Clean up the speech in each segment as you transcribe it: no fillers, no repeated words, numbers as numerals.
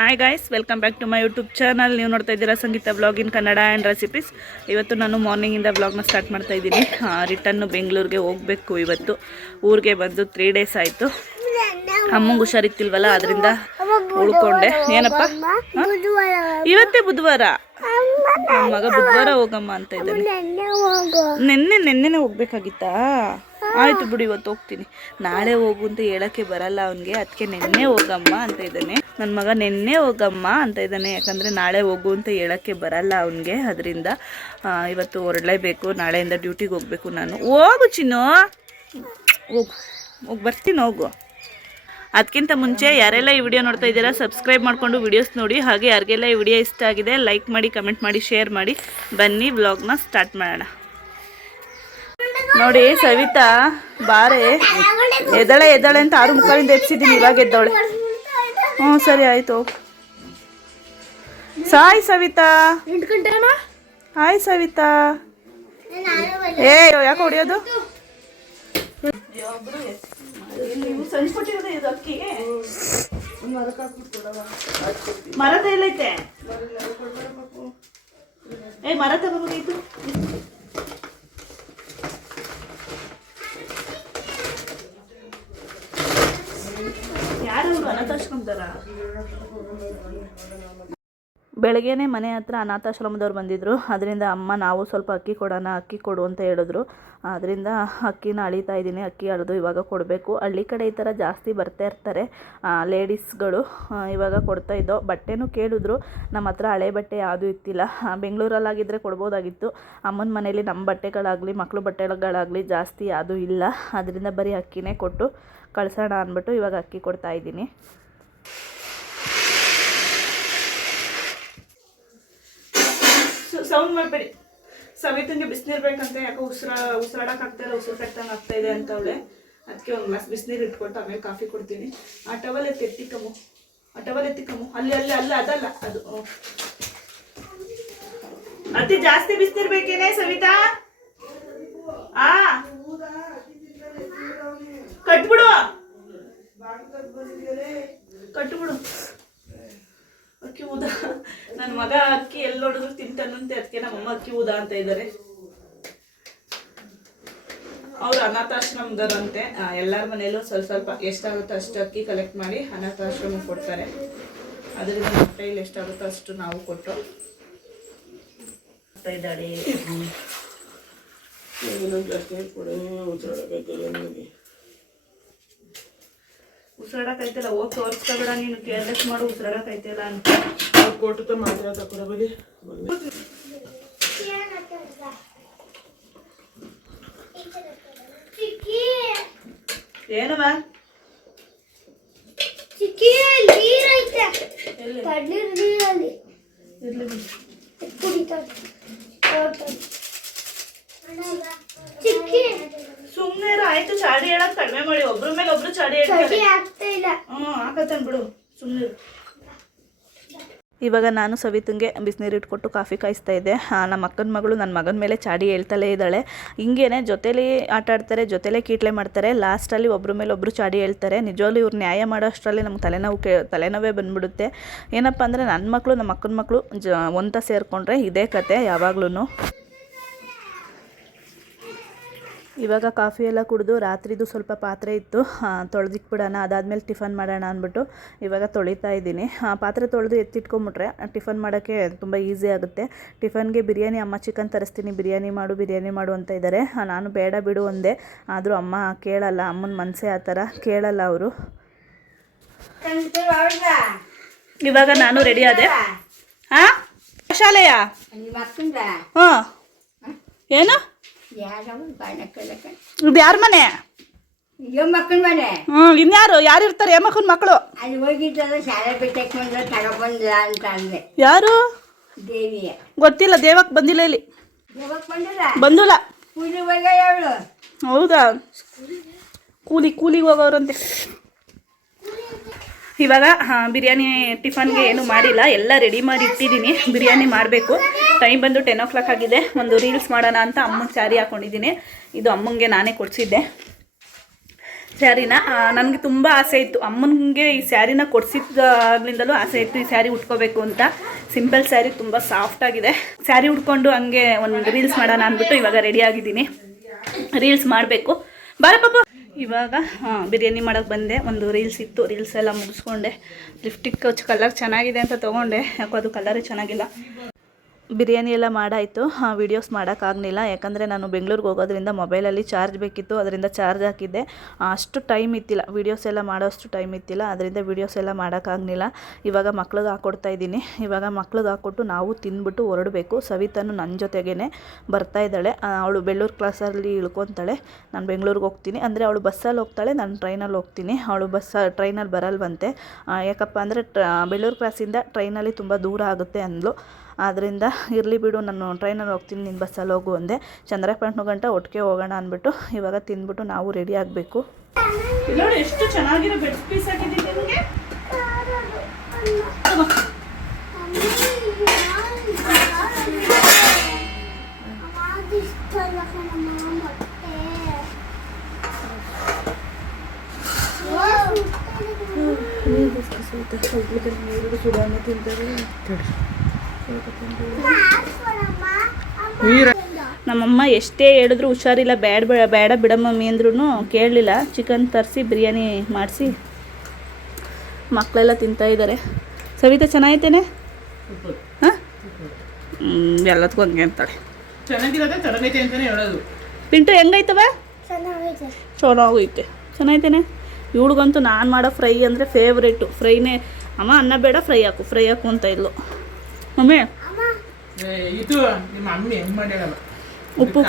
Hi guys, welcome back to my YouTube channel. ನೀವು ನೋಡ್ತಾ ಇದ್ದೀರಾ Sangeetha blog in Kannada and recipes. ಇವತ್ತು ನಾನು ಮಾರ್ನಿಂಗಿಂದ ಬ್ಲಾಗ್ನ ಸ್ಟಾರ್ಟ್ ಮಾಡ್ತಾ ಇದ್ದೀನಿ. ರಿಟರ್ನು ಬೆಂಗಳೂರಿಗೆ ಹೋಗಬೇಕು. ಇವತ್ತು ಊರಿಗೆ ಬಂದು 3 ಡೇಸ್ ಆಯಿತು. ಅಮ್ಮಂಗೆ ಹುಷಾರಿತ್ತಿಲ್ವಲ್ಲ, ಅದರಿಂದ ಉಳ್ಕೊಂಡೆ. ಏನಪ್ಪ, ಇವತ್ತೇ ಬುಧವಾರ. ಮಗ ಬುಧವಾರ ಹೋಗಮ್ಮ ಅಂತ ಇದ್ದಾನೆ. ನೆನ್ನೆನೇ ಹೋಗ್ಬೇಕಾಗಿತ್ತಾ? ಆಯಿತು ಬಿಡು, ಇವತ್ತು ಹೋಗ್ತೀನಿ. ನಾಳೆ ಹೋಗು ಅಂತ ಹೇಳೋಕ್ಕೆ ಬರಲ್ಲ ಅವನಿಗೆ, ಅದಕ್ಕೆ ನೆನ್ನೆ ಹೋಗಮ್ಮ ಅಂತ ಇದ್ದಾನೆ. ನನ್ನ ಮಗ ನೆನ್ನೆ ಹೋಗಮ್ಮ ಅಂತ ಇದ್ದಾನೆ, ಯಾಕಂದರೆ ನಾಳೆ ಹೋಗು ಅಂತ ಹೇಳೋಕ್ಕೆ ಬರಲ್ಲ ಅವನಿಗೆ. ಅದರಿಂದ ಇವತ್ತು ಹೊರಡಲೇಬೇಕು. ನಾಳೆಯಿಂದ ಡ್ಯೂಟಿಗೆ ಹೋಗಬೇಕು ನಾನು. ಹೋಗು ಚಿನ್ನು, ಹೋಗಿ ಬರ್ತೀನಿ, ಹೋಗು. ಅದಕ್ಕಿಂತ ಮುಂಚೆ ಯಾರೆಲ್ಲ ಈ ವಿಡಿಯೋ ನೋಡ್ತಾ ಇದ್ದೀರಾ ಸಬ್ಸ್ಕ್ರೈಬ್ ಮಾಡಿಕೊಂಡು ವಿಡಿಯೋಸ್ ನೋಡಿ. ಹಾಗೆ ಯಾರಿಗೆಲ್ಲ ಈ ವಿಡಿಯೋ ಇಷ್ಟ ಆಗಿದೆ ಲೈಕ್ ಮಾಡಿ, ಕಮೆಂಟ್ ಮಾಡಿ, ಶೇರ್ ಮಾಡಿ. ಬನ್ನಿ ವ್ಲಾಗ್ನ ಸ್ಟಾರ್ಟ್ ಮಾಡೋಣ. ನೋಡಿ ಸವಿತಾ ಬಾರೆ, ಎದ್ದಾಳೆ ಅಂತ 6 ಮುಕ್ಕಾಲಿಂದ ಎಬ್ಸಿದ್ದೀನಿ. ಇವಾಗ ಎದ್ದವಳೆ. ಹ್ಞೂ ಸರಿ ಆಯಿತು. ಸಾಯ್ ಸವಿತಾ, ಹಾಯ್ ಸವಿತಾ. ಯಾಕೆ ಹೊಡಿಯೋದು? ಮರದ ಎಲ್ಲೈತೆ? ಮರ ತಗೋಬೇಕಿತ್ತು. ಯಾರವರು ಅನಾಥಾಶ್ರಮದರ? ಬೆಳಗ್ಗೆನೇ ಮನೆ ಹತ್ರ ಅನಾಥಾಶ್ರಮದವ್ರು ಬಂದಿದ್ದರು. ಅದರಿಂದ ಅಮ್ಮ ನಾವು ಸ್ವಲ್ಪ ಅಕ್ಕಿ ಕೊಡೋಣ, ಅಕ್ಕಿ ಕೊಡು ಅಂತ ಹೇಳಿದ್ರು. ಅದರಿಂದ ಅಕ್ಕಿನ ಅಳಿತಾ ಇದ್ದೀನಿ. ಅಕ್ಕಿ ಅಳೆದು ಇವಾಗ ಕೊಡಬೇಕು. ಹಳ್ಳಿ ಕಡೆ ಈ ಥರ ಜಾಸ್ತಿ ಬರ್ತಾ ಇರ್ತಾರೆ ಲೇಡೀಸ್ಗಳು. ಇವಾಗ ಕೊಡ್ತಾಯಿದ್ದೋ. ಬಟ್ಟೆನೂ ಕೇಳಿದ್ರು. ನಮ್ಮ ಹತ್ರ ಹಳೆ ಬಟ್ಟೆ ಯಾವುದೂ ಇತ್ತಿಲ್ಲ. ಬೆಂಗಳೂರಲ್ಲಾಗಿದ್ದರೆ ಕೊಡ್ಬೋದಾಗಿತ್ತು. ಅಮ್ಮನ ಮನೇಲಿ ನಮ್ಮ ಬಟ್ಟೆಗಳಾಗಲಿ ಮಕ್ಕಳು ಬಟ್ಟೆಗಳಾಗಲಿ ಜಾಸ್ತಿ ಯಾವುದೂ ಇಲ್ಲ. ಅದರಿಂದ ಬರೀ ಅಕ್ಕಿನೇ ಕೊಟ್ಟು ಕಳ್ಸೋಣ ಅಂದ್ಬಿಟ್ಟು ಇವಾಗ ಅಕ್ಕಿ ಕೊಡ್ತಾ ಇದ್ದೀನಿ. ಸೌಂಡ್ ಮಾಡಬೇಡಿ. ಸವಿತಂಗೆ ಬಿಸಿನೀರು ಬೇಕಂತ, ಯಾಕೋ ಉಸಿರಾಡೋಕ್ಕಾಗ್ತಾಯಿಲ್ಲ, ಉಸಿರು ಕಟ್ಟಂಗೆ ಆಗ್ತಾಯಿದೆ ಅಂತ ಅವಳೆ. ಅದಕ್ಕೆ ಒಂದು ಗ್ಲಾಸ್ ಬಿಸಿನೀರು ಇಟ್ಕೊಟ್ಟು ಆಮೇಲೆ ಕಾಫಿ ಕೊಡ್ತೀನಿ. ಆ ಟವಲ್ ಎತ್ತಿಕ್ಕಮ್ಮು, ಅಲ್ಲಿ ಅದಲ್ಲ ಅದು. ಅತಿ ಜಾಸ್ತಿ ಬಿಸಿನೀರು ಬೇಕೇನೆ ಸವಿತಾ? ಕಟ್ಬಿಡು. ಅಕ್ಕಿ ಊದ. ನನ್ನ ಮಗ ಅಕ್ಕಿ ಎಲ್ಲಿ ನೋಡಿದ್ರು ತಿಂತಾನಂತೆ, ಅದಕ್ಕೆ ನಮ್ಮಮ್ಮ ಅಕ್ಕಿ ಊದ ಅಂತ ಇದ್ದಾರೆ. ಅವ್ರು ಅನಾಥಾಶ್ರಮದರಂತೆ. ಎಲ್ಲರ ಮನೆಯಲ್ಲೂ ಸ್ವಲ್ಪ ಎಷ್ಟಾಗುತ್ತೋ ಅಷ್ಟು ಅಕ್ಕಿ ಕಲೆಕ್ಟ್ ಮಾಡಿ ಅನಾಥಾಶ್ರಮಕ್ಕೆ ಕೊಡ್ತಾರೆ. ಅದರಿಂದ ನಮ್ಮ ಕೈಯಲ್ಲಿ ಎಷ್ಟಾಗುತ್ತೋ ಅಷ್ಟು ನಾವು ಕೊಟ್ಟು ಇದ್ದಾಳೆ. ಉಸಿರಾಡಕೈತಿಲ್ಲ. ಹೋಗಿ ತೋರಿಸ್ಕೊಬೇಡ ನೀನು, ಕೇರ್ಲೆಸ್ ಮಾಡು. ಉಸಿರಾಡಕೈತಿಲ್ಲ ಅಂತ ಕೊಟ್ಟು ಮಾತ್ರ ತಕೊಡಬೇಡಿ. ಏನವ ಸುಮ್ಮನೆ ಆಯ್ತು. ಚಾಡಿ ಹೇಳಕ್ ಕಡಿಮೆ ಮಾಡಿ. ಒಬ್ರ ಮೇಲೆ ಒಬ್ರು ಚಾಡಿ ಹೇಳ್ತಾರೆ. ಹಾಕತ್ತನ್ ಬಿಡು, ಸುಮ್ಮನೆ. ಇವಾಗ ನಾನು ಸವಿತಂಗೆ ಬಿಸಿನೀರು ಇಟ್ಕೊಟ್ಟು ಕಾಫಿ ಕಾಯಿಸ್ತಾ ಇದ್ದೆ. ನಮ್ಮ ಅಕ್ಕನ ಮಗಳು ನನ್ನ ಮಗನ ಮೇಲೆ ಚಾಡಿ ಹೇಳ್ತಲೇ ಇದ್ದಾಳೆ. ಹಿಂಗೇನೆ ಜೊತೇಲಿ ಆಟ ಆಡ್ತಾರೆ, ಜೊತೆಲೇ ಕೀಟ್ಲೆ ಮಾಡ್ತಾರೆ. ಲಾಸ್ಟಲ್ಲಿ ಒಬ್ಬರ ಮೇಲೆ ಒಬ್ಬರು ಚಾಡಿ ಹೇಳ್ತಾರೆ. ನಿಜವಾಗ್ಲೂ ಇವ್ರು ನ್ಯಾಯ ಮಾಡೋ ಅಷ್ಟರಲ್ಲಿ ನಮ್ಗೆ ತಲೆನೋವೇ ಬಂದ್ಬಿಡುತ್ತೆ. ಏನಪ್ಪ ಅಂದರೆ ನನ್ನ ಮಕ್ಕಳು ನಮ್ಮ ಅಕ್ಕನ ಮಕ್ಕಳು ಒಂತ ಸೇರಿಕೊಂಡ್ರೆ ಇದೇ ಕತೆ ಯಾವಾಗ್ಲೂ. ಇವಾಗ ಕಾಫಿ ಎಲ್ಲ ಕುಡಿದು ರಾತ್ರಿದು ಸ್ವಲ್ಪ ಪಾತ್ರೆ ಇತ್ತು, ತೊಳೆದಿಕ್ಬಿಡೋಣ. ಅದಾದಮೇಲೆ ಟಿಫನ್ ಮಾಡೋಣ ಅಂದ್ಬಿಟ್ಟು ಇವಾಗ ತೊಳಿತಾ ಇದ್ದೀನಿ. ಪಾತ್ರೆ ತೊಳೆದು ಎತ್ತಿಟ್ಕೊಂಬಿಟ್ರೆ ಟಿಫನ್ ಮಾಡೋಕ್ಕೆ ತುಂಬ ಈಸಿ ಆಗುತ್ತೆ. ಟಿಫನ್ಗೆ ಬಿರಿಯಾನಿ, ಅಮ್ಮ ಚಿಕನ್ ತರಿಸ್ತೀನಿ, ಬಿರಿಯಾನಿ ಮಾಡು ಅಂತ ಇದ್ದಾರೆ. ನಾನು ಬೇಡ ಬಿಡು ಒಂದೇ. ಆದರೂ ಅಮ್ಮ ಕೇಳಲ್ಲ. ಅಮ್ಮನ ಮನಸ್ಸೇ ಆ ಥರ, ಕೇಳಲ್ಲ ಅವರು. ಇವಾಗ ನಾನು ರೆಡಿ ಆದೆ. ಶಾಲೆಯ ಹಾಂ ಏನು ಇದು ಯಾರ ಮನೆ? ಮಕ್ಕಳ ಮನೆ. ಇನ್ಯಾರು ಇರ್ತಾರೆ? ಮಕ್ಕನ ಮಕ್ಕಳು ಅಲ್ಲಿ ಹೋಗಿದ್ದಲ್ಲ, ಶಾಲೆ ಬಿಟ್ಟಕೊಂಡು ತಗೊಬಂದ ಅಂತ ಅಂದೆ. ಯಾರು? ದೇವಿಯ. ಗೊತ್ತಿಲ್ಲ. ದೇವಕ್ಕೆ ಬಂದಿಲ್ಲ ಇಲ್ಲಿ. ಬಂದಿಲ್ಲ. ಕೂಲಿ ಹೋಗ್ಯವಳು. ಹೌದಾ? ಕೂಲಿಗೆ ಹೋಗೋರಂತೆ. ಇವಾಗ ಬಿರಿಯಾನಿ ಟಿಫನ್ಗೆ ಏನು ಮಾಡಿಲ್ಲ, ಎಲ್ಲ ರೆಡಿ ಮಾಡಿ ಇಟ್ಟಿದ್ದೀನಿ. ಬಿರಿಯಾನಿ ಮಾಡಬೇಕು. ಟೈಮ್ ಬಂದು 10 o'clock ಆಗಿದೆ. ಒಂದು ರೀಲ್ಸ್ ಮಾಡೋಣ ಅಂತ ಅಮ್ಮಂಗೆ ಸ್ಯಾರಿ ಹಾಕ್ಕೊಂಡಿದ್ದೀನಿ. ಇದು ಅಮ್ಮಂಗೆ ನಾನೇ ಕೊಡಿಸಿದ್ದೆ. ಸ್ಯಾರಿನ ನನಗೆ ತುಂಬ ಆಸೆ ಇತ್ತು, ಅಮ್ಮನಿಗೆ ಈ ಸ್ಯಾರಿನ ಕೊಡಿಸಿದ್ರಿಂದಲೂ ಆಸೆ ಇತ್ತು ಈ ಸ್ಯಾರಿ ಉಟ್ಕೋಬೇಕು ಅಂತ. ಸಿಂಪಲ್ ಸ್ಯಾರಿ, ತುಂಬ ಸಾಫ್ಟಾಗಿದೆ. ಸ್ಯಾರಿ ಉಟ್ಕೊಂಡು ಹಂಗೆ ಒಂದು ರೀಲ್ಸ್ ಮಾಡೋಣ ಅಂದ್ಬಿಟ್ಟು ಇವಾಗ ರೆಡಿ ಆಗಿದ್ದೀನಿ. ರೀಲ್ಸ್ ಮಾಡಬೇಕು. ಬಾರ ಪಾಪ. ಇವಾಗ ಬಿರಿಯಾನಿ ಮಾಡೋಕ್ಕೆ ಬಂದೆ. ಒಂದು ರೀಲ್ಸ್ ಇತ್ತು, ರೀಲ್ಸ್ ಎಲ್ಲ ಮುಗಿಸ್ಕೊಂಡೆ. ಲಿಪ್ಸ್ಟಿಕ್ ಕಲರ್ ಚೆನ್ನಾಗಿದೆ ಅಂತ ತೊಗೊಂಡೆ, ಯಾಕೋ ಅದು ಕಲರೇ ಚೆನ್ನಾಗಿಲ್ಲ. ಬಿರಿಯಾನಿ ಎಲ್ಲ ಮಾಡಾಯಿತು. ವೀಡಿಯೋಸ್ ಮಾಡೋಕ್ಕಾಗಲಿಲ್ಲ, ಯಾಕಂದರೆ ನಾನು ಬೆಂಗಳೂರಿಗೆ ಹೋಗೋದ್ರಿಂದ ಮೊಬೈಲಲ್ಲಿ ಚಾರ್ಜ್ ಬೇಕಿತ್ತು, ಅದರಿಂದ ಚಾರ್ಜ್ ಹಾಕಿದ್ದೆ. ಅಷ್ಟು ಟೈಮ್ ಇತ್ತಿಲ್ಲ, ವೀಡಿಯೋಸ್ ಎಲ್ಲ ಮಾಡೋಷ್ಟು ಟೈಮ್ ಇತ್ತಿಲ್ಲ, ಅದರಿಂದ ವೀಡಿಯೋಸ್ ಎಲ್ಲ ಮಾಡೋಕ್ಕಾಗಲಿಲ್ಲ. ಇವಾಗ ಮಕ್ಳಿಗೆ ಹಾಕ್ಕೊಡ್ತಾ ಇದ್ದೀನಿ. ಇವಾಗ ಮಕ್ಳಿಗೆ ಹಾಕ್ಕೊಟ್ಟು ನಾವು ತಿಂದ್ಬಿಟ್ಟು ಹೊರಡಬೇಕು. ಸವಿತಾನು ನನ್ನ ಜೊತೆಗೇ ಬರ್ತಾ ಇದ್ದಾಳೆ. ಅವಳು ಬೆಳ್ಳೂರು ಕ್ಲಾಸಲ್ಲಿ ಇಳ್ಕೊತಾಳೆ, ನಾನು ಬೆಂಗಳೂರಿಗೆ ಹೋಗ್ತೀನಿ. ಅಂದರೆ ಅವಳು ಬಸ್ಸಲ್ಲಿ ಹೋಗ್ತಾಳೆ, ನಾನು ಟ್ರೈನಲ್ಲಿ ಹೋಗ್ತೀನಿ. ಅವಳು ಟ್ರೈನಲ್ಲಿ ಬರಲ್ವಂತೆ. ಯಾಕಪ್ಪ ಅಂದರೆ ಬೆಳ್ಳೂರು ಕ್ಲಾಸಿಂದ ಟ್ರೈನಲ್ಲಿ ತುಂಬ ದೂರ ಆಗುತ್ತೆ ಅಂದ್ಲು. ಆದ್ದರಿಂದ ಇರಲಿ ಬಿಡು, ನಾನು ಟ್ರೈನಲ್ಲಿ ಹೋಗ್ತೀನಿ, ನೀನು ಬಸ್ಸಲ್ಲಿ ಹೋಗು ಅಂದೆ. ಚಂದ್ರಪಟ್ಟಣ ಗಂಟ ಒಟ್ಟಿಗೆ ಹೋಗೋಣ ಅಂದ್ಬಿಟ್ಟು ಇವಾಗ ತಿಂದ್ಬಿಟ್ಟು ನಾವು ರೆಡಿ ಆಗಬೇಕು. ನೋಡಿ ಎಷ್ಟು ಚೆನ್ನಾಗಿರೋ ಬೆಡ್ ಪೀಸ್ ಆಗಿದ್ದೀನಿ ನಿಮಗೆ. ನಮ್ಮಮ್ಮ ಎಷ್ಟೇ ಹೇಳಿದ್ರು ಹುಷಾರಿಲ್ಲ, ಬೇಡ ಬಿಡ ಮಮ್ಮಿ ಅಂದ್ರೂ ಕೇಳಲಿಲ್ಲ. ಚಿಕನ್ ತರಿಸಿ ಬಿರಿಯಾನಿ ಮಾಡಿಸಿ ಮಕ್ಕಳೆಲ್ಲ ತಿಂತಾಯಿದ್ದಾರೆ. ಸವಿತಾ ಚೆನ್ನಾಗೈತೇನೆ? ಹಾಂ, ಎಲ್ಲದಕ್ಕೂ ಹಂಗೆ ಅಂತಾಳೆ. ಪಿಂಟು ಹೆಂಗೈತವ? ಚೆನ್ನಾಗೈತೆ. ಚೆನ್ನಾಗೈತೇನೆ? ಇವಳಿಗಂತೂ ನಾನು ಮಾಡೋ ಫ್ರೈ ಅಂದರೆ ಫೇವ್ರೇಟು. ಫ್ರೈನೇ ಅಮ್ಮ, ಅನ್ನ ಬೇಡ ಫ್ರೈ ಹಾಕು ಅಂತ ಇದ್ಲು. ಮಮ್ಮಿ ಉಪ್ಪು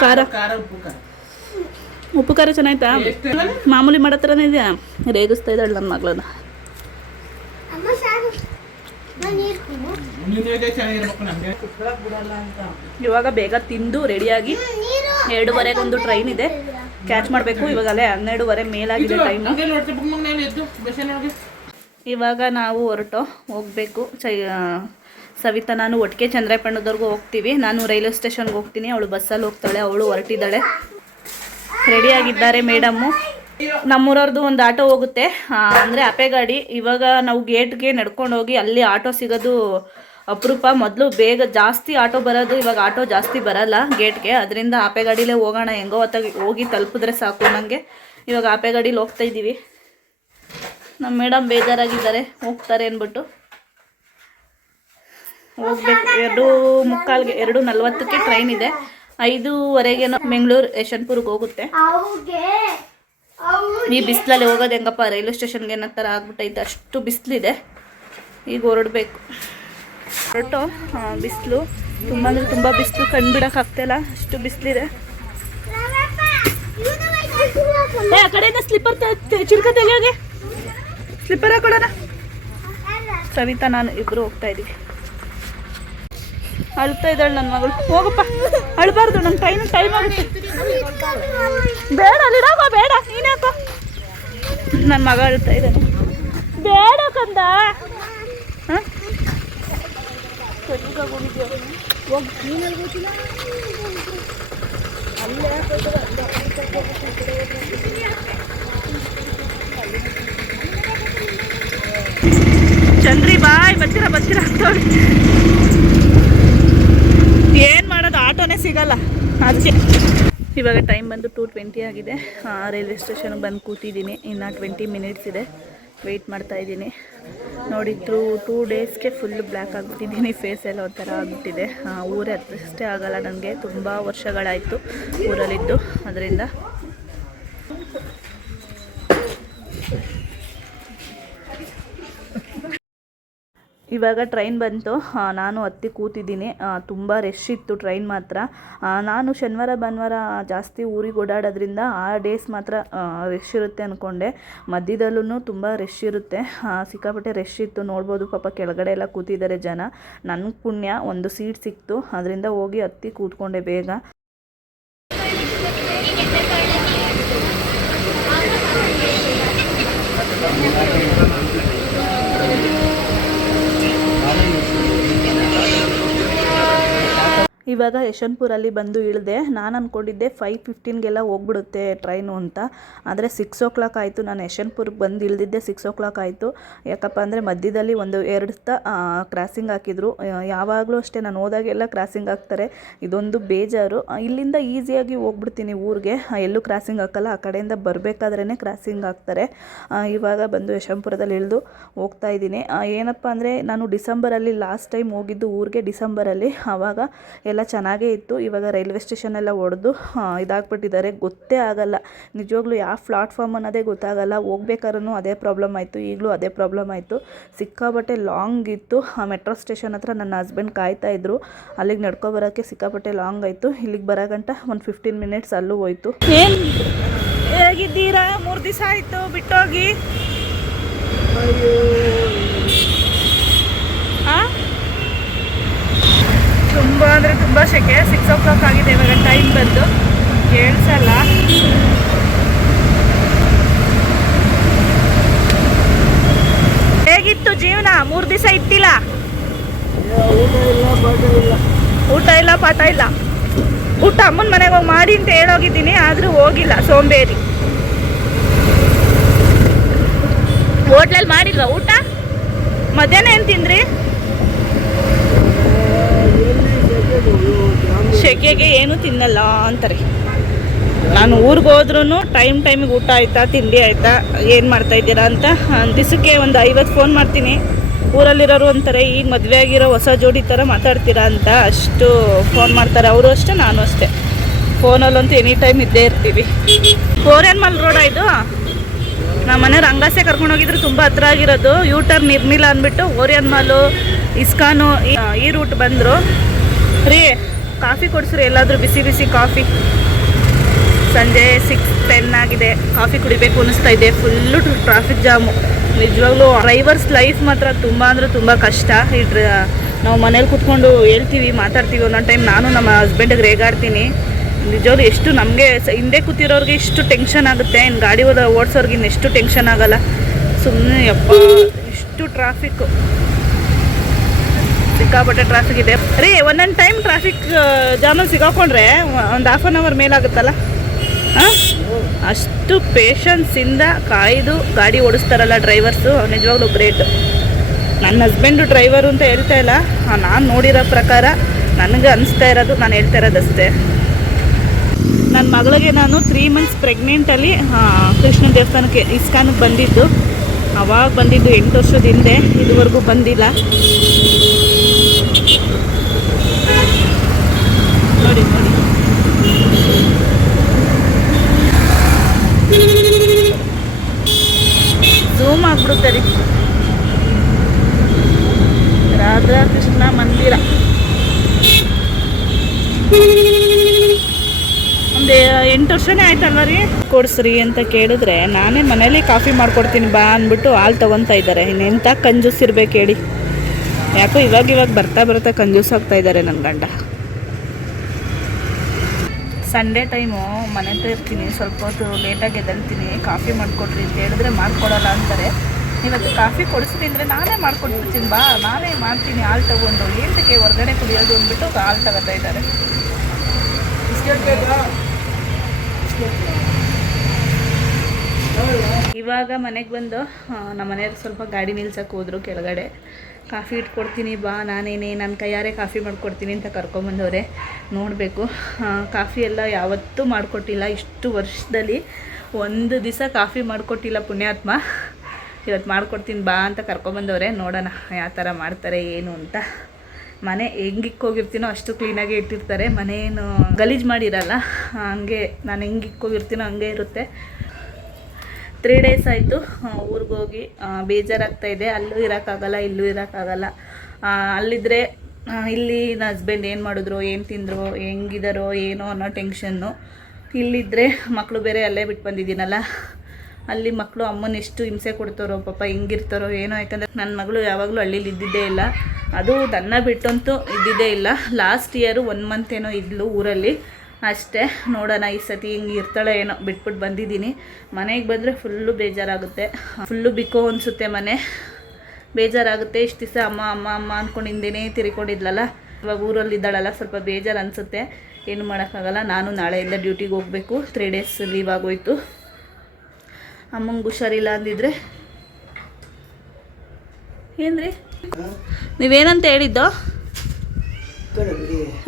ಖಾರ ಚೆನ್ನಾಯ್ತಾ? ಮಾಮೂಲಿ ಮಾಡೋ ಥರನೇ ಇದೆಯಾ? ರೇಗಿಸ್ತಾ ಇದ್ದಾಳೆ ನನ್ನ ಮಗಳನ್ನ. ಇವಾಗ ಬೇಗ ತಿಂದು ರೆಡಿಯಾಗಿ 2:30ಗೆ ಒಂದು ಟ್ರೈನ್ ಇದೆ, ಕ್ಯಾಚ್ ಮಾಡಬೇಕು. ಇವಾಗಲೇ 12:30 ಮೇಲಾಗಿದೆ ಟೈಮ್. ಇವಾಗ ನಾವು ಹೋಗಬೇಕು. ಸವಿತಾ ನಾನು ಒಟ್ಟಿಗೆ ಚಂದ್ರಪಟ್ಟಣದವರೆಗೂ ಹೋಗ್ತೀವಿ. ನಾನು ರೈಲ್ವೆ ಸ್ಟೇಷನ್ಗೆ ಹೋಗ್ತೀನಿ, ಅವಳು ಬಸ್ಸಲ್ಲಿ ಹೋಗ್ತಾಳೆ. ಅವಳು ಹೊರಟಿದ್ದಾಳೆ. ರೆಡಿಯಾಗಿದ್ದಾರೆ ಮೇಡಮ್ಮು. ನಮ್ಮೂರವ್ರದ್ದು ಒಂದು ಆಟೋ ಹೋಗುತ್ತೆ, ಅಂದರೆ ಅಪೆ ಗಾಡಿ. ಇವಾಗ ನಾವು ಗೇಟ್ಗೆ ನಡ್ಕೊಂಡು ಹೋಗಿ ಅಲ್ಲಿ ಆಟೋ ಸಿಗೋದು ಅಪರೂಪ. ಮೊದಲು ಬೇಗ ಜಾಸ್ತಿ ಆಟೋ ಬರೋದು, ಇವಾಗ ಆಟೋ ಜಾಸ್ತಿ ಬರಲ್ಲ ಗೇಟ್ಗೆ. ಅದರಿಂದ ಆಪೆ ಗಾಡಿಲೇ ಹೋಗೋಣ, ಹೆಂಗೋ ಹೊತ್ತಾಗಿ ಹೋಗಿ ತಲುಪಿದ್ರೆ ಸಾಕು ನನಗೆ. ಇವಾಗ ಆಪೆ ಗಾಡೀಲಿ ಹೋಗ್ತಾ ಇದ್ದೀವಿ. ನಮ್ಮ ಮೇಡಮ್ ಬೇಜಾರಾಗಿದ್ದಾರೆ, ಹೋಗ್ತಾರೆ ಅಂದ್ಬಿಟ್ಟು. ಹೋಗ್ಬೇಕು. 2:45ಗೆ 2:40ಕ್ಕೆ ಟ್ರೈನ್ ಇದೆ. 5:15ಗೆ ಬೆಂಗಳೂರು ಯಶವಂತಪುರಕ್ಕೆ ಹೋಗುತ್ತೆ. ಈ ಬಿಸಿಲಲ್ಲಿ ಹೋಗೋದು ಹೆಂಗಪ್ಪ, ರೈಲ್ವೆ ಸ್ಟೇಷನ್ಗೆ ಏನೋ ಥರ ಆಗ್ಬಿಟ್ಟೈತೆ, ಅಷ್ಟು ಬಿಸಿಲಿದೆ. ಈಗ ಹೊರಡಬೇಕು. ಬಿಸಿಲು ತುಂಬ ಅಂದರೆ ತುಂಬ ಬಿಸಿಲು, ಕಣ್ಣು ಬಿಡೋಕ್ಕಾಗ್ತಾಯಿಲ್ಲ, ಅಷ್ಟು ಬಿಸಿಲಿದೆ. ಆ ಕಡೆಯಿಂದ ಸ್ಲಿಪ್ಪರ್ ಚಿಲ್ಕ ತೆಗಿಯೋಗೆ, ಸ್ಲಿಪ್ಪರ್ ಹಾಕೊಳ್ಳೋಣ. ಸವಿತಾ ನಾನು ಇಬ್ಬರು ಹೋಗ್ತಾ ಇದ್ದೀವಿ. ಅಳ್ತಾ ಇದ್ದಾಳೆ ನನ್ನ ಮಗಳು. ಹೋಗಪ್ಪ, ಅಳಬಾರ್ದು, ನನ್ನ ಟೈಮ್ ಆಗುತ್ತೆ. ಬೇಡ ಅಲ್ಲಿಡಾಕೋ, ಬೇಡ ನೀನು ಹಾಕೋ. ನನ್ನ ಮಗ ಅಳ್ತಾ ಇದ್ದಾನೆ. ಬೇಡ ಕಂದ. ಹಾಂ, ಚಂದ್ರಿ ಬಾಯ್, ಬರ್ತೀರಾ ಏನು ಮಾಡೋದು, ಆಟೋನೇ ಸಿಗಲ್ಲ ಅದಕ್ಕೆ. ಇವಾಗ ಟೈಮ್ ಬಂದು 2:20 ಆಗಿದೆ. ರೈಲ್ವೆ ಸ್ಟೇಷನ್ಗೆ ಬಂದು ಕೂತಿದ್ದೀನಿ. ಇನ್ನು 20 ಮಿನಿಟ್ಸ್ ಇದೆ, ವೆಯ್ಟ್ ಮಾಡ್ತಾ ಇದ್ದೀನಿ. ನೋಡಿ, 2 ಡೇಸ್ಗೆ ಫುಲ್ ಬ್ಲ್ಯಾಕ್ ಆಗಿಬಿಟ್ಟಿದ್ದೀನಿ. ಫೇಸ್ ಎಲ್ಲ ಒಂಥರ ಆಗಿಬಿಟ್ಟಿದೆ. ಊರೇ ಅಷ್ಟೇ ಆಗಲ್ಲ ನನಗೆ, ತುಂಬ ವರ್ಷಗಳಾಯಿತು ಊರಲ್ಲಿದ್ದು. ಅದರಿಂದ ಇವಾಗ ಟ್ರೈನ್ ಬಂತು. ನಾನು ಹತ್ತಿ ಕೂತಿದ್ದೀನಿ. ತುಂಬ ರಶ್ ಇತ್ತು ಟ್ರೈನ್ ಮಾತ್ರ. ನಾನು ಶನಿವಾರ ಭಾನುವಾರ ಜಾಸ್ತಿ ಊರಿಗೆ ಓಡಾಡೋದ್ರಿಂದ ಆ ಡೇಸ್ ಮಾತ್ರ ರಶ್ ಇರುತ್ತೆ ಅಂದ್ಕೊಂಡೆ. ಮಧ್ಯದಲ್ಲೂ ತುಂಬ ರಶ್ ಇರುತ್ತೆ. ಸಿಕ್ಕಾಪಟ್ಟೆ ರಶ್ ಇತ್ತು, ನೋಡ್ಬೋದು. ಪಾಪ ಕೆಳಗಡೆ ಎಲ್ಲ ಕೂತಿದ್ದಾರೆ ಜನ. ನನಗೆ ಪುಣ್ಯ ಒಂದು ಸೀಟ್ ಸಿಕ್ತು, ಅದರಿಂದ ಹೋಗಿ ಹತ್ತಿ ಕೂತ್ಕೊಂಡೆ ಬೇಗ. ಇವಾಗ ಯಶವಂತಪುರಲ್ಲಿ ಬಂದು ಇಳಿದೆ. ನಾನು ಅಂದ್ಕೊಂಡಿದ್ದೆ 5:15ಗೆಲ್ಲ ಹೋಗ್ಬಿಡುತ್ತೆ ಟ್ರೈನು ಅಂತ. ಆದರೆ 6 o'clock ಆಯಿತು. ನಾನು ಯಶವಂತಪುರಕ್ಕೆ ಬಂದು ಇಳಿದಿದ್ದೆ 6 o'clock ಆಯಿತು. ಯಾಕಪ್ಪ ಅಂದರೆ ಮಧ್ಯದಲ್ಲಿ 1-2 ಕ್ರಾಸಿಂಗ್ ಹಾಕಿದ್ರು. ಯಾವಾಗಲೂ ಅಷ್ಟೇ ನಾನು ಹೋದಾಗೆಲ್ಲ ಕ್ರಾಸಿಂಗ್ ಹಾಕ್ತಾರೆ. ಇದೊಂದು ಬೇಜಾರು. ಇಲ್ಲಿಂದ ಈಸಿಯಾಗಿ ಹೋಗ್ಬಿಡ್ತೀನಿ ಊರಿಗೆ, ಎಲ್ಲೂ ಕ್ರಾಸಿಂಗ್ ಹಾಕಲ್ಲ. ಆ ಕಡೆಯಿಂದ ಬರಬೇಕಾದ್ರೇ ಕ್ರಾಸಿಂಗ್ ಹಾಕ್ತಾರೆ. ಇವಾಗ ಬಂದು ಯಶವಂತಪುರದಲ್ಲಿ ಇಳಿದು ಹೋಗ್ತಾ ಇದ್ದೀನಿ. ಏನಪ್ಪ ಅಂದರೆ ನಾನು ಡಿಸೆಂಬರಲ್ಲಿ ಲಾಸ್ಟ್ ಟೈಮ್ ಹೋಗಿದ್ದು ಊರಿಗೆ, ಡಿಸೆಂಬರಲ್ಲಿ. ಆವಾಗ ಎಲ್ಲ ಚೆನ್ನಾಗೇ ಇತ್ತು. ಇವಾಗ ರೈಲ್ವೆ ಸ್ಟೇಷನ್ ಎಲ್ಲ ಹೊಡೆದು ಇದಾಗ್ಬಿಟ್ಟಿದ್ದಾರೆ, ಗೊತ್ತೇ ಆಗಲ್ಲ ನಿಜವಾಗ್ಲೂ ಯಾವ ಪ್ಲಾಟ್ಫಾರ್ಮ್ ಅನ್ನೋದೇ ಗೊತ್ತಾಗಲ್ಲ. ಹೋಗ್ಬೇಕಾದ್ರೂ ಅದೇ ಪ್ರಾಬ್ಲಮ್ ಆಯಿತು, ಈಗಲೂ ಅದೇ ಪ್ರಾಬ್ಲಮ್ ಆಯಿತು. ಸಿಕ್ಕಾಪಟ್ಟೆ ಲಾಂಗ್ ಇತ್ತು. ಆ ಮೆಟ್ರೋ ಸ್ಟೇಷನ್ ಹತ್ರ ನನ್ನ ಹಸ್ಬೆಂಡ್ ಕಾಯ್ತಾಯಿದ್ರು. ಅಲ್ಲಿಗೆ ನಡ್ಕೊಬರೋಕ್ಕೆ ಸಿಕ್ಕಾಪಟ್ಟೆ ಲಾಂಗ್ ಆಯಿತು. ಇಲ್ಲಿಗೆ ಬರೋಗಂಟ ಒಂದು 15 minutes ಅಲ್ಲೂ ಹೋಯ್ತು. ಏನು ಹೇಗಿದ್ದೀರಾ? 3 ದಿವಸ ಆಯಿತು ಬಿಟ್ಟೋಗಿ. ತುಂಬ ಅಂದರೆ ತುಂಬ ಸೆಕೆ. 6 o'clock ಆಗಿದೆ ಇವಾಗ ಟೈಮ್ ಬಂದು, ಕೇಳಿಸಲ್ಲ. ಹೇಗಿತ್ತು ಜೀವನ? 3 ದಿವಸ ಇತ್ತಿಲ್ಲ, ಊಟ ಇಲ್ಲ ಪಾಠ ಇಲ್ಲ. ಊಟ ಅಮ್ಮನ ಮನೆಗೆ ಹೋಗಿ ಮಾಡಿ ಅಂತ ಹೇಳೋಗಿದ್ದೀನಿ, ಆದರೂ ಹೋಗಿಲ್ಲ, ಸೋಂಬೇರಿ. ಹೋಟ್ಲಲ್ಲಿ ಮಾಡಿಲ್ವಾ ಊಟ? ಮಧ್ಯಾಹ್ನ ಏನು ತಿಂದ್ರಿ? ಸೆಕೆಗೆ ಏನು ತಿನ್ನಲ್ಲ ಅಂತಾರೆ. ನಾನು ಊರಿಗೆ ಹೋದ್ರೂ ಟೈಮಿಗೆ ಊಟ ಆಯಿತಾ, ತಿಂಡಿ ಆಯಿತಾ, ಏನು ಮಾಡ್ತಾಯಿದ್ದೀರಾ ಅಂತ ದಿವಸಕ್ಕೆ ಒಂದು 50 ಫೋನ್ ಮಾಡ್ತೀನಿ. ಊರಲ್ಲಿರೋರು ಅಂತಾರೆ, ಈಗ ಮದುವೆ ಆಗಿರೋ ಹೊಸ ಜೋಡಿ ಥರ ಮಾತಾಡ್ತೀರಾ ಅಂತ ಅಷ್ಟು ಫೋನ್ ಮಾಡ್ತಾರೆ. ಅವರು ಅಷ್ಟೇ, ನಾನು ಅಷ್ಟೇ. ಫೋನಲ್ಲಂತೂ ಎನಿ ಟೈಮ್ ಇದ್ದೇ ಇರ್ತೀವಿ. ಕೋರಿಯನ್ ರೋಡ ಇದು. ನಮ್ಮ ಮನೆ ರಂಗಾಸೆ ಕರ್ಕೊಂಡೋಗಿದ್ರು, ತುಂಬ ಹತ್ರ ಆಗಿರೋದು. ಯೂಟರ್ನ್ ನಿರ್ಮಿಲ್ಲ ಅಂದ್ಬಿಟ್ಟು ಓರಿಯನ್ ಮಾಲು, ಇಸ್ಕಾನು ಈ ರೂಟ್ ಬಂದರು. ರೀ ಕಾಫಿ ಕೊಡಿಸ್ರಿ, ಎಲ್ಲಾದರೂ ಬಿಸಿ ಬಿಸಿ ಕಾಫಿ. ಸಂಜೆ 6:10 ಆಗಿದೆ. ಕಾಫಿ ಕುಡಿಬೇಕು ಅನ್ನಿಸ್ತಾ ಇದೆ. Full traffic jam. ನಿಜವಾಗ್ಲೂ ಡ್ರೈವರ್ಸ್ ಲೈಫ್ ಮಾತ್ರ ತುಂಬ ಅಂದರೆ ತುಂಬ ಕಷ್ಟ. ನಾವು ಮನೇಲಿ ಕೂತ್ಕೊಂಡು ಹೇಳ್ತೀವಿ, ಮಾತಾಡ್ತೀವಿ. ಒಂದೊಂದು ಟೈಮ್ ನಾನು ನಮ್ಮ ಹಸ್ಬೆಂಡಿಗೆ ರೇಗಾಡ್ತೀನಿ. ನಿಜವಾಗ್ಲೂ ಎಷ್ಟು ನಮಗೆ ಹಿಂದೆ ಕೂತಿರೋರಿಗೆ ಇಷ್ಟು ಟೆನ್ಷನ್ ಆಗುತ್ತೆ, ಇನ್ನು ಗಾಡಿ ಓಡಿಸೋರ್ಗೆ ಇನ್ನೆಷ್ಟು ಟೆನ್ಷನ್ ಆಗಲ್ಲ. ಸುಮ್ಮನೆ ಯಪ್ಪ ಇಷ್ಟು ಟ್ರಾಫಿಕ್ಕು, ಸಿಕ್ಕಾಪಟ್ಟೆ ಟ್ರಾಫಿಕ್ ಇದೆ ರೀ. ಒಂದೊಂದು ಟೈಮ್ ಟ್ರಾಫಿಕ್ ಜಾಮಲ್ಲಿ ಸಿಗಾಕೊಂಡ್ರೆ ಒಂದು 1/2 hour ಮೇಲಾಗುತ್ತಲ್ಲ. ಹಾಂ, ಅಷ್ಟು ಪೇಷನ್ಸಿಂದ ಕಾಯ್ದು ಗಾಡಿ ಓಡಿಸ್ತಾರಲ್ಲ ಡ್ರೈವರ್ಸು, ನಿಜವಾಗ್ಲೂ ಗ್ರೇಟ್. ನನ್ನ ಹಸ್ಬೆಂಡು ಡ್ರೈವರು ಅಂತ ಹೇಳ್ತಾ ಇಲ್ಲ, ನಾನು ನೋಡಿರೋ ಪ್ರಕಾರ ನನಗೆ ಅನಿಸ್ತಾ ಇರೋದು, ನಾನು ಹೇಳ್ತಾ ಇರೋದಷ್ಟೇ. ನನ್ನ ಮಗಳಿಗೆ ನಾನು 3 months ಪ್ರೆಗ್ನೆಂಟಲ್ಲಿ ಕೃಷ್ಣ ದೇವಸ್ಥಾನಕ್ಕೆ ಇಸ್ಕಾನಿಗೆ ಬಂದಿದ್ದು. ಅವಾಗ ಬಂದಿದ್ದು 8 ವರ್ಷದ ಹಿಂದೆ, ಇದುವರೆಗೂ ಬಂದಿಲ್ಲ. ನೋಡಿ ನೋಡಿ, ಝೂಮ್ ಆಗ್ಬಿಡುತ್ತೆ ರೀ. ರಾಧಾ ಕೃಷ್ಣ ಮಂದಿರ ಒಂದು 8 ವರ್ಷನೇ ಆಯ್ತಲ್ವ ರೀ. ಕೊಡಿಸ್ರಿ ಅಂತ ಕೇಳಿದ್ರೆ ನಾನೇ ಮನೇಲಿ ಕಾಫಿ ಮಾಡ್ಕೊಡ್ತೀನಿ ಬಾ ಅಂದ್ಬಿಟ್ಟು ಹಾಲು ತೊಗೊತಾ ಇದ್ದಾರೆ. ಇನ್ನೆಂಥ ಕಂಜೂಸ್ ಇರ್ಬೇಕು ಹೇಳಿ. ಯಾಕೋ ಇವಾಗ ಬರ್ತಾ ಕಂಜೂಸ್ ಆಗ್ತಾ ಇದ್ದಾರೆ ನನ್ನ ಗಂಡ. ಸಂಡೇ ಟೈಮು ಮನೆ ಹತ್ರ ಇರ್ತೀನಿ, ಸ್ವಲ್ಪ ಹೊತ್ತು ಲೇಟಾಗಿ ಎದ್ದೇಳ್ತೀನಿ. ಕಾಫಿ ಮಾಡಿಕೊಡ್ರಿ ಅಂತ ಹೇಳಿದ್ರೆ ಮಾಡಿಕೊಡಲ್ಲ ಅಂತಾರೆ. ಇವತ್ತು ಕಾಫಿ ಕೊಡಿಸ್ತೀನಿ ಅಂದರೆ ನಾನೇ ಮಾಡ್ಕೊಟ್ಬಿಡ್ತೀನಿ ಬಾ, ನಾನೇ ಮಾಡ್ತೀನಿ ಹಾಲು ತೊಗೊಂಡು. ಏನಕ್ಕೆ ಹೊರಗಡೆ ಕುಡಿಯೋದು ಅಂದ್ಬಿಟ್ಟು ಹಾಲು ತಗೋತಾ ಇದ್ದಾರೆ. ಇವಾಗ ಮನೆಗೆ ಬಂದು ನಮ್ಮ ಮನೆಯವ್ರು ಸ್ವಲ್ಪ ಗಾಡಿ ನಿಲ್ಸಕ್ಕೆ ಹೋದ್ರು ಕೆಳಗಡೆ. ಕಾಫಿ ಇಟ್ಕೊಡ್ತೀನಿ ಬಾ, ನಾನೇನೇ ನನ್ನ ಕೈಯಾರೆ ಕಾಫಿ ಮಾಡಿಕೊಡ್ತೀನಿ ಅಂತ ಕರ್ಕೊಂಬಂದವ್ರೆ. ನೋಡಬೇಕು, ಕಾಫಿ ಎಲ್ಲ ಯಾವತ್ತೂ ಮಾಡಿಕೊಟ್ಟಿಲ್ಲ ಇಷ್ಟು ವರ್ಷದಲ್ಲಿ. ಒಂದು ದಿವಸ ಕಾಫಿ ಮಾಡಿಕೊಟ್ಟಿಲ್ಲ ಪುಣ್ಯಾತ್ಮ. ಇವತ್ತು ಮಾಡಿಕೊಡ್ತೀನಿ ಬಾ ಅಂತ ಕರ್ಕೊಂಬಂದವ್ರೆ. ನೋಡೋಣ ಯಾವ ಥರ ಮಾಡ್ತಾರೆ ಏನು ಅಂತ. ಮನೆ ಹೆಂಗಿಕ್ಕೋಗಿರ್ತೀನೋ ಅಷ್ಟು ಕ್ಲೀನಾಗೆ ಇಟ್ಟಿರ್ತಾರೆ. ಮನೇನು ಗಲೀಜು ಮಾಡಿರಲ್ಲ, ಹಂಗೆ ನಾನು ಹೆಂಗಿಕ್ಕೋಗಿರ್ತೀನೋ ಹಂಗೆ ಇರುತ್ತೆ. 3 days ಆಯಿತು ಊರಿಗೆ ಹೋಗಿ. ಬೇಜಾರಾಗ್ತಾಯಿದೆ. ಅಲ್ಲೂ ಇರೋಕ್ಕಾಗಲ್ಲ, ಇಲ್ಲೂ ಇರೋಕ್ಕಾಗಲ್ಲ. ಅಲ್ಲಿದ್ದರೆ ಇಲ್ಲಿ ನನ್ನ ಹಸ್ಬೆಂಡ್ ಏನು ಮಾಡಿದ್ರು, ಏನು ತಿಂದರು, ಹೆಂಗಿದಾರೋ ಏನೋ ಅನ್ನೋ ಟೆನ್ಷನ್ನು. ಇಲ್ಲಿದ್ದರೆ ಮಕ್ಕಳು ಬೇರೆ ಅಲ್ಲೇ ಬಿಟ್ಟು ಬಂದಿದ್ದೀನಲ್ಲ, ಅಲ್ಲಿ ಮಕ್ಕಳು ಅಮ್ಮನ ಎಷ್ಟು ಹಿಂಸೆ ಕೊಡ್ತಾರೋ ಪಾಪ, ಹೆಂಗಿರ್ತಾರೋ ಏನೋ. ಯಾಕಂದರೆ ನನ್ನ ಮಗಳು ಯಾವಾಗಲೂ ಹಳ್ಳೀಲಿ ಇದ್ದಿದ್ದೇ ಇಲ್ಲ, ಅದು ನನ್ನ ಬಿಟ್ಟಂತೂ ಇದ್ದಿದ್ದೇ ಇಲ್ಲ. ಲಾಸ್ಟ್ ಇಯರು 1 month ಏನೋ ಇದ್ಲು ಊರಲ್ಲಿ ಅಷ್ಟೇ. ನೋಡೋಣ ಈ ಸತಿ ಹಿಂಗೆ ಇರ್ತಾಳೆ ಏನೋ. ಬಿಟ್ಬಿಟ್ಟು ಬಂದಿದ್ದೀನಿ. ಮನೆಗೆ ಬಂದರೆ ಫುಲ್ಲು ಬೇಜಾರಾಗುತ್ತೆ, ಫುಲ್ಲು ಬಿಕ್ಕೋ ಅನಿಸುತ್ತೆ. ಮನೆ ಬೇಜಾರಾಗುತ್ತೆ. ಇಷ್ಟು ದಿವಸ ಅಮ್ಮ ಅಮ್ಮ ಅಮ್ಮ ಅಂದ್ಕೊಂಡು ಹಿಂದೆನೇ ತಿರ್ಕೊಂಡಿದ್ಲಲ್ಲ, ಇವಾಗ ಊರಲ್ಲಿದ್ದಾಳಲ್ಲ ಸ್ವಲ್ಪ ಬೇಜಾರು ಅನಿಸುತ್ತೆ, ಏನು ಮಾಡೋಕ್ಕಾಗಲ್ಲ. ನಾನು ನಾಳೆಯಿಂದ ಡ್ಯೂಟಿಗೆ ಹೋಗಬೇಕು, 3 ಡೇಸ್ ಲೀವ್ ಆಗೋಯ್ತು. ಅಮ್ಮಂಗೆ ಹುಷಾರಿಲ್ಲ ಅಂದಿದ್ರೆ ಏನ್ರಿ ನೀವೇನಂತ ಹೇಳಿದ್ದೋ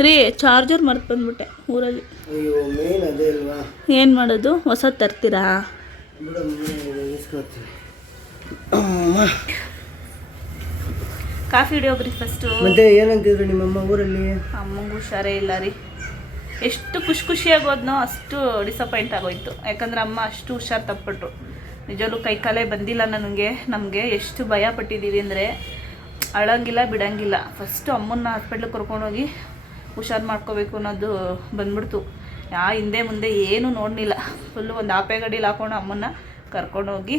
ರೀ? ಚಾರ್ಜರ್ ಮರ್ತು ಬಂದ್ಬಿಟ್ಟೆ ಊರಲ್ಲಿ. ಏನು ಮಾಡೋದು, ಹೊಸದು ತರ್ತೀರಾ? Coffee ಹಿಡಿಯೋಗ್ರಿ first. ಮತ್ತೆ ಏನಂತಿದ್ರು ನಿಮ್ಮಮ್ಮ ಊರಲ್ಲಿ? ಅಮ್ಮಂಗೆ ಹುಷಾರೇ ಇಲ್ಲ ರೀ. ಎಷ್ಟು ಖುಷಿಯಾಗಿ ಹೋದ್ನೋ ಅಷ್ಟು ಡಿಸಪಾಯಿಂಟ್ ಆಗೋಯ್ತು. ಯಾಕಂದ್ರೆ ಅಮ್ಮ ಅಷ್ಟು ಹುಷಾರು ತಪ್ಪಿಟ್ರು. ನಿಜವೂ ಕೈಕಾಲೇ ಬಂದಿಲ್ಲ ನಮಗೆ ಎಷ್ಟು ಭಯ ಪಟ್ಟಿದ್ದೀವಿ ಅಂದರೆ ಅಳಂಗಿಲ್ಲ ಬಿಡಂಗಿಲ್ಲ. ಫಸ್ಟು ಅಮ್ಮನ್ನ ಹಾಸ್ಪಿಟ್ಲಿಗೆ ಕರ್ಕೊಂಡೋಗಿ ಹುಷಾರು ಮಾಡ್ಕೋಬೇಕು ಅನ್ನೋದು ಬಂದ್ಬಿಡ್ತು. ಹಿಂದೆ ಮುಂದೆ ಏನೂ ನೋಡಲಿಲ್ಲ. ಫುಲ್ಲು ಒಂದು ಆಪೆ ಗಡಿಲಿ ಹಾಕೊಂಡು ಅಮ್ಮನ್ನ ಕರ್ಕೊಂಡೋಗಿ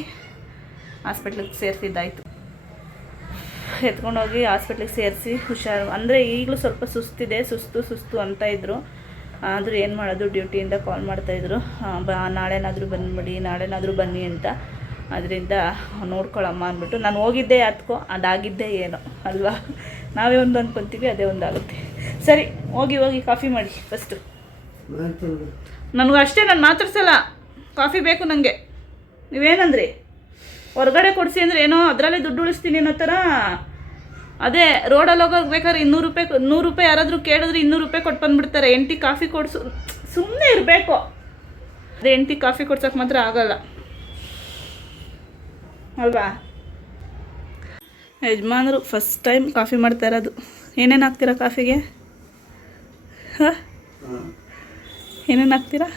ಹಾಸ್ಪಿಟ್ಲಿಗೆ ಸೇರಿಸಿದ್ದಾಯಿತು. ಎತ್ಕೊಂಡೋಗಿ ಹಾಸ್ಪಿಟ್ಲಿಗೆ ಸೇರಿಸಿ ಹುಷಾರು ಅಂದರೆ ಈಗಲೂ ಸ್ವಲ್ಪ ಸುಸ್ತು ಅಂತ ಇದ್ದರು. ಆದರೂ ಏನು ಮಾಡೋದು, ಡ್ಯೂಟಿಯಿಂದ ಕಾಲ್ ಮಾಡ್ತಾಯಿದ್ರು, ನಾಳೆನಾದರೂ ಬನ್ನಿ ಅಂತ. ಅದರಿಂದ ನೋಡ್ಕೊಳ್ಳಮ್ಮ ಅಂದ್ಬಿಟ್ಟು ನಾನು ಹೋಗಿದ್ದೆ. ಯಾತ್ಕೋ ಅದಾಗಿದ್ದೇ ಏನೋ ಅಲ್ವಾ, ನಾವೇ ಒಂದು ಅಂದ್ಕೊತೀವಿ, ಅದೇ ಒಂದಾಗುತ್ತೆ. ಸರಿ ಹೋಗಿ ಕಾಫಿ ಮಾಡಿ ಫಸ್ಟು. ನನಗೂ ಅಷ್ಟೇ, ನಾನು ಮಾತಾಡ್ಸಲ್ಲ, ಕಾಫಿ ಬೇಕು ನನಗೆ. ನೀವೇನಂದ್ರಿ ಹೊರಗಡೆ ಕೊಡಿಸಿ ಅಂದರೆ ಏನೋ ಅದರಲ್ಲೇ ದುಡ್ಡು ಉಳಿಸ್ತೀನಿ ಅನ್ನೋ ಥರ. ಅದೇ ರೋಡಲ್ಲಿ ಹೋಗೋಗ್ಬೇಕಾದ್ರೆ 100 ರೂಪಾಯಿ ಯಾರಾದರೂ ಕೇಳಿದ್ರೆ 200 ರೂಪಾಯಿ ಕೊಟ್ಟು ಬಂದುಬಿಡ್ತಾರೆ. ಹೆಂಡ್ತಿ ಕಾಫಿ ಕೊಡಿಸು, ಸುಮ್ಮನೆ ಇರಬೇಕು. ಅದೇ ಹೆಂಡ್ತಿ ಕಾಫಿ ಕೊಡ್ಸೋಕೆ ಮಾತ್ರ ಆಗಲ್ಲ ಅಲ್ವಾ? ಯಜಮಾನರು ಫಸ್ಟ್ ಟೈಮ್ ಕಾಫಿ ಮಾಡ್ತಾ ಇರೋದು. ಏನೇನು ಹಾಕ್ತೀರಾ ಕಾಫಿಗೆ? ಹಾಂ, ಏನೇನು ಹಾಕ್ತೀರಾ?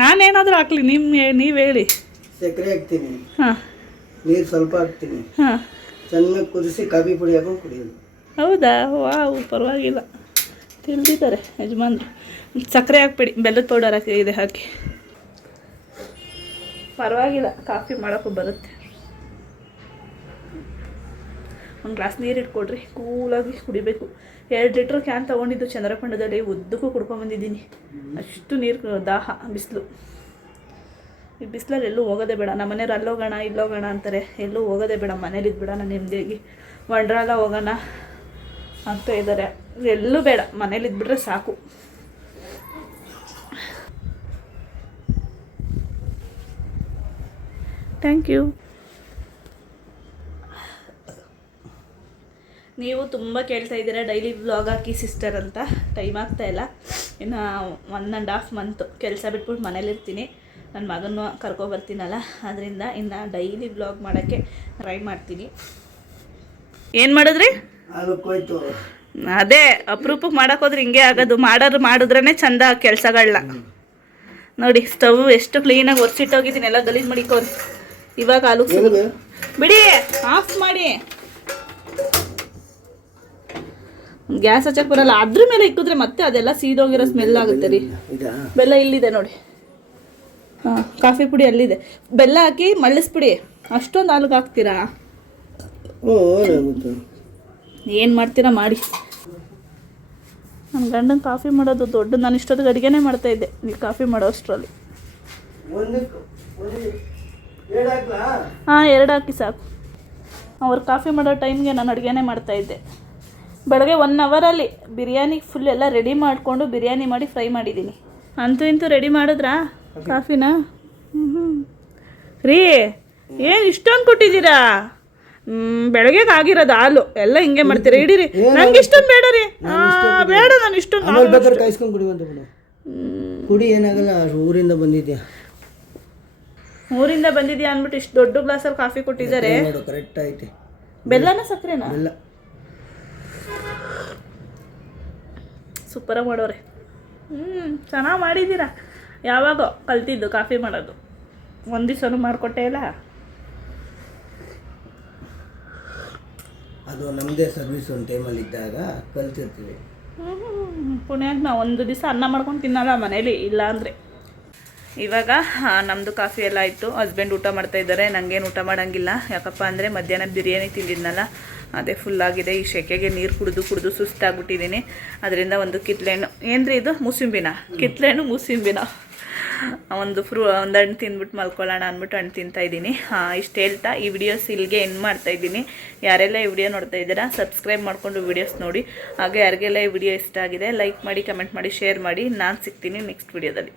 ನಾನೇನಾದರೂ ಹಾಕ್ಲಿ, ನೀವು ಹೇಳಿ. ಸಕ್ಕರೆ ಹಾಕ್ತೀನಿ, ಹಾಂ, ನೀರು ಸ್ವಲ್ಪ ಹಾಕ್ತೀನಿ, ಹಾಂ, ಚೆನ್ನಾಗಿ ಕುದಿಸಿ ಕಾಫಿ ಪುಡಿ ಹಾಕೊಂಡು ಕುಡಿಯೋದು. ಹೌದಾ? ವಾವ್, ಪರವಾಗಿಲ್ಲ, ತಿಳಿದಿದ್ದಾರೆ ಯಜಮಾನ್ರು. ಸಕ್ಕರೆ ಹಾಕ್ಬಿಡಿ, ಬೆಲ್ಲದ ಪೌಡರ್ ಹಾಕಿ. ಪರವಾಗಿಲ್ಲ, ಕಾಫಿ ಮಾಡೋಕ್ಕೂ ಬರುತ್ತೆ. ಒಂದು ಗ್ಲಾಸ್ ನೀರು ಇಟ್ಕೊಡ್ರಿ, ಕೂಲಾಗಿ ಕುಡಿಬೇಕು. 2 ಲೀಟ್ರ್ ಕ್ಯಾನ್ ತೊಗೊಂಡಿದ್ದು ಚಂದ್ರಪಂಡದಲ್ಲಿ, ಉದ್ದಕ್ಕೂ ಕುಡ್ಕೊಂಬಂದಿದ್ದೀನಿ. ಅಷ್ಟು ನೀರು ದಾಹ. ಬಿಸಿಲು, ಈ ಬಿಸಿಲಲ್ಲಿ ಎಲ್ಲೂ ಹೋಗೋದೇ ಬೇಡ. ನಮ್ಮ ಮನೆಯವ್ರು ಅಲ್ಲೋಗೋಣ ಇಲ್ಲೋಗೋಣ ಅಂತಾರೆ. ಎಲ್ಲೂ ಹೋಗೋದೇ ಬೇಡ, ಮನೇಲಿದ್ದು ಬಿಡೋಣ ನೆಮ್ಮದಿಯಾಗಿ. ವಂಡ್ರಾಲ ಹೋಗೋಣ ಅಂತ ಇದ್ದಾರೆ. ಎಲ್ಲೂ ಬೇಡ, ಮನೇಲಿದ್ಬಿಟ್ರೆ ಸಾಕು. Thank you. ನೀವು ತುಂಬ ಕೇಳ್ತಾ ಇದ್ದೀರಾ ಡೈಲಿ ವ್ಲಾಗ್ ಹಾಕಿ ಸಿಸ್ಟರ್ ಅಂತ. ಟೈಮ್ ಆಗ್ತಾಯಿಲ್ಲ. ಇನ್ನು 1.5 ಮಂತು ಕೆಲಸ ಬಿಟ್ಬಿಟ್ಟು ಮನೇಲಿರ್ತೀನಿ. ನನ್ನ ಮಗನೂ ಕರ್ಕೊಬರ್ತೀನಲ್ಲ, ಅದರಿಂದ ಇನ್ನು ಡೈಲಿ ವ್ಲಾಗ್ ಮಾಡೋಕ್ಕೆ ಟ್ರೈ ಮಾಡ್ತೀನಿ. ಏನು ಮಾಡಿದ್ರಿ? ಅದೇ ಅಪರೂಪಕ್ಕೆ ಮಾಡೋಕ್ಕೋದ್ರೆ ಹಿಂಗೆ ಆಗೋದು. ಮಾಡಿದ್ರೇ ಚಂದ ಕೆಲಸಗಳನ್ನ. ನೋಡಿ, ಸ್ಟವ್ ಎಷ್ಟು ಕ್ಲೀನಾಗಿ ಒರೆಸಿಟ್ಟೋಗಿದ್ದೀನಿ, ಎಲ್ಲ ಗಲೀಜು ಮಾಡಿಕೋರಿ. ಇವಾಗ ಹಾಲು ಬಿಡಿ, ಆಫ್ ಮಾಡಿ. ಗ್ಯಾಸ್ ಹಚ್ಚಕ್ಕೆ ಬರಲ್ಲ, ಅದ್ರ ಮೇಲೆ ಇಕ್ಕಿದ್ರೆ ಮತ್ತೆ ಅದೆಲ್ಲ ಸೀದೋಗಿರೋ ಸ್ಮೆಲ್ ಆಗುತ್ತೆ ರೀ. ಬೆಲ್ಲ ಇಲ್ಲಿದೆ ನೋಡಿ. ಹಾಂ, ಕಾಫಿ ಪುಡಿ ಅಲ್ಲಿದೆ. ಬೆಲ್ಲ ಹಾಕಿ ಮಳ್ಳಿಸ್ಬಿಡಿ. ಅಷ್ಟೊಂದು ಹಾಲಿಗೆ ಹಾಕ್ತೀರಾ? ಏನು ಮಾಡ್ತೀರಾ ಮಾಡಿ. ನನ್ನ ಗಂಡನ ಕಾಫಿ ಮಾಡೋದು ದೊಡ್ಡ. ನಾನು ಇಷ್ಟೊತ್ತಿಗೆ ಅಡುಗೆನೇ ಮಾಡ್ತಾಯಿದ್ದೆ, ನೀವು ಕಾಫಿ ಮಾಡೋ ಅಷ್ಟರಲ್ಲಿ. ಹಾಂ, 2 ಹಾಕಿ ಸಾಕು. ಅವ್ರು ಕಾಫಿ ಮಾಡೋ ಟೈಮ್ಗೆ ನಾನು ಅಡುಗೆನೇ ಮಾಡ್ತಾಯಿದ್ದೆ. ಬೆಳಗ್ಗೆ 1 ಅವರಲ್ಲಿ ಬಿರಿಯಾನಿ ಫುಲ್ ಎಲ್ಲ ರೆಡಿ ಮಾಡಿಕೊಂಡು ಬಿರಿಯಾನಿ ಮಾಡಿ ಫ್ರೈ ಮಾಡಿದ್ದೀನಿ. ಅಂತೂ ಇಂತೂ ರೆಡಿ ಮಾಡಿದ್ರಾ ಕಾಫಿನ? ರೀ, ಏನು ಇಷ್ಟೊಂದು ಕೊಟ್ಟಿದ್ದೀರಾ? ಬೆಳಗ್ಗೆಗೆ ಆಗಿರೋದು ಹಾಲು ಎಲ್ಲ ಹಿಂಗೆ ಮಾಡ್ತೀರಾ? ಇಡೀರಿ, ನಂಗೆ ಇಷ್ಟೊಂದು ಬೇಡ ರೀ. ಬೇಡ, ನಾನು ಇಷ್ಟೊಂದು ಕಾಯಿಸ್ಕೊಂಡು ಕುಡಿ. ಏನಾಗಲ್ಲ, ಊರಿಂದ ಬಂದಿದ್ಯಾ ಅಂದ್ಬಿಟ್ಟು ಇಷ್ಟು ದೊಡ್ಡ ಗ್ಲಾಸಲ್ಲಿ ಕಾಫಿ ಕೊಟ್ಟಿದ್ದಾರೆ. ಕರೆಕ್ಟ್ ಐತೆ. ಬೆಲ್ಲನ ಸಕ್ಕರೆನಾ? ಬೆಲ್ಲ. ಸೂಪರಾಗಿ ಮಾಡೋರೆ. ಚೆನ್ನಾಗಿ ಮಾಡಿದ್ದೀರಾ. ಯಾವಾಗೋ ಕಲ್ತಿದ್ದು ಕಾಫಿ ಮಾಡೋದು, ಒಂದು ದಿವಸನೂ ಮಾಡಿಕೊಟ್ಟೆ ಇಲ್ಲ. ಅದು ನಮ್ಮದೇ ಸರ್ವಿಸ್ ಒಂದು ಟೈಮಲ್ಲಿ ಇದ್ದಾಗ ಕಲ್ತಿರ್ತೀವಿ. ಪುಣ್ಯಾಗ ನಾವು ಒಂದು ದಿವಸ ಅನ್ನ ಮಾಡ್ಕೊಂಡು ತಿನ್ನಲ್ಲ ಮನೇಲಿ, ಇಲ್ಲ ಅಂದರೆ. ಇವಾಗ ನಮ್ಮದು ಕಾಫಿ ಎಲ್ಲ ಆಯಿತು. ಹಸ್ಬೆಂಡ್ ಊಟ ಮಾಡ್ತಾಯಿದ್ದಾರೆ. ನನಗೇನು ಊಟ ಮಾಡೋಂಗಿಲ್ಲ. ಯಾಕಪ್ಪ ಅಂದರೆ ಮಧ್ಯಾಹ್ನ ಬಿರಿಯಾನಿ ತಿಂದಿದ್ನಲ್ಲ, ಅದೇ ಫುಲ್ಲಾಗಿದೆ. ಈ ಸೆಕೆಗೆ ನೀರು ಕುಡಿದು ಸುಸ್ತಾಗ್ಬಿಟ್ಟಿದ್ದೀನಿ. ಅದರಿಂದ ಒಂದು ಕಿತ್ಲೆಹಣ್ಣು. ಏನ್ರಿ ಇದು? ಮೂಸಂಬಿನ ಕಿತ್ಲೆಹಣ್ಣು ಮೂಸಂಬಿನ ಒಂದು ಹಣ್ಣು ತಿಂದ್ಬಿಟ್ಟು ಮಲ್ಕೊಳ್ಳೋಣ ಅಂದ್ಬಿಟ್ಟು ಹಣ್ಣು ತಿಂತಾಯಿದ್ದೀನಿ. ಇಷ್ಟು ಹೇಳ್ತಾ ಈ ವಿಡಿಯೋಸ್ ಇಲ್ಲಿಗೆ ಎಂಡ್ ಮಾಡ್ತಾಯಿದ್ದೀನಿ. ಯಾರೆಲ್ಲ ಈ ವಿಡಿಯೋ ನೋಡ್ತಾ ಇದ್ದೀರಾ ಸಬ್ಸ್ಕ್ರೈಬ್ ಮಾಡಿಕೊಂಡು ವಿಡಿಯೋಸ್ ನೋಡಿ. ಹಾಗೆ ಯಾರಿಗೆಲ್ಲ ಈ ವಿಡಿಯೋ ಇಷ್ಟ ಆಗಿದೆ ಲೈಕ್ ಮಾಡಿ, ಕಮೆಂಟ್ ಮಾಡಿ, ಶೇರ್ ಮಾಡಿ. ನಾನು ಸಿಗ್ತೀನಿ ನೆಕ್ಸ್ಟ್ ವಿಡಿಯೋದಲ್ಲಿ.